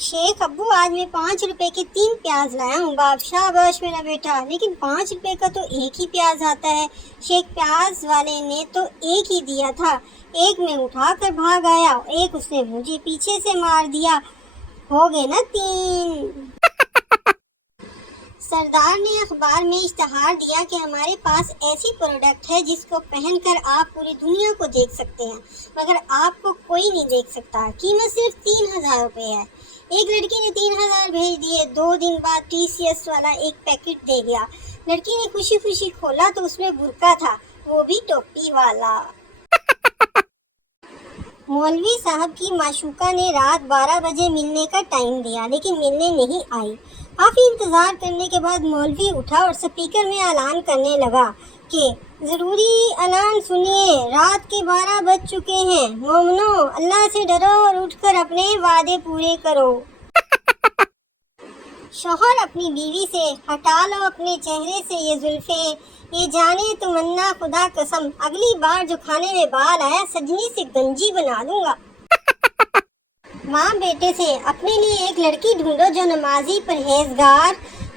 शेख अब्बू, आज मैं 5 रुपए के 3 प्याज लाया हूँ। बाप, शाबाश मेरा बेटा, लेकिन 5 रुपए का तो एक ही प्याज आता है। शेख, प्याज वाले ने तो एक ही दिया था। एक मैं उठा कर भाग आया, एक उसने मुझे पीछे से मार दिया। हो गए ना 3। सरदार ने अखबार में इश्तहार दिया कि हमारे पास ऐसी प्रोडक्ट है जिसको पहनकर आप पूरी दुनिया को देख सकते हैं, मगर आपको कोई नहीं देख सकता। कीमत सिर्फ 3,000 रुपये है। एक लड़की ने 3,000 भेज दिए। 2 दिन बाद TCS वाला एक पैकेट दे गया। लड़की ने खुशी खुशी खोला तो उसमें बुर्का था, वो भी टोपी वाला। मौलवी साहब की माशूका ने रात 12 बजे मिलने का टाइम दिया, लेकिन मिलने नहीं आई। काफी इंतजार करने के बाद मौलवी उठा और स्पीकर में ऐलान करने लगा कि जरूरी ऐलान सुनिए, रात के 12 बज चुके हैं। मोमनो, अल्लाह से डरो और उठकर अपने वादे पूरे करो। शौहर अपनी बीवी से, हटा लो अपने चेहरे से ये जुल्फे, ये जाने तमन्ना खुदा कसम, अगली बार जो खाने में बाल आया सजनी से गंजी बना दूंगा। माँ बेटे से, अपने लिए एक लड़की ढूंढो जो नमाजी, परहेजगार,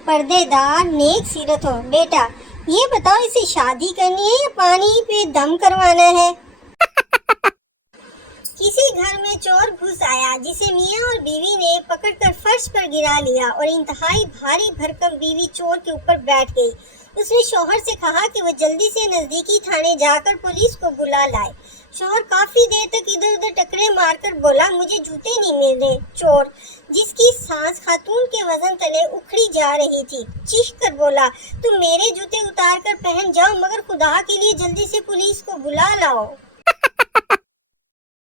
पर्देदार, नेक सीरत हो। बेटा, ये बताओ इसे शादी करनी है या पानी पे दम करवाना है। किसी घर में चोर घुस आया जिसे मियाँ और बीवी ने पकड़कर फर्श पर गिरा लिया और इंतहाई भारी भरकम बीवी चोर के ऊपर बैठ गई। उसने शौहर से कहा कि वह जल्दी से नजदीकी थाने जाकर पुलिस को बुला लाए। शौहर काफी देर तक इधर उधर टकरे मारकर बोला, मुझे जूते नहीं मिल रहे। चोर, जिसकी सांस खातून के वजन तले उखड़ी जा रही थी, चीख कर बोला, तुम मेरे जूते उतार कर पहन जाओ, मगर खुदा के लिए जल्दी से पुलिस को बुला लाओ।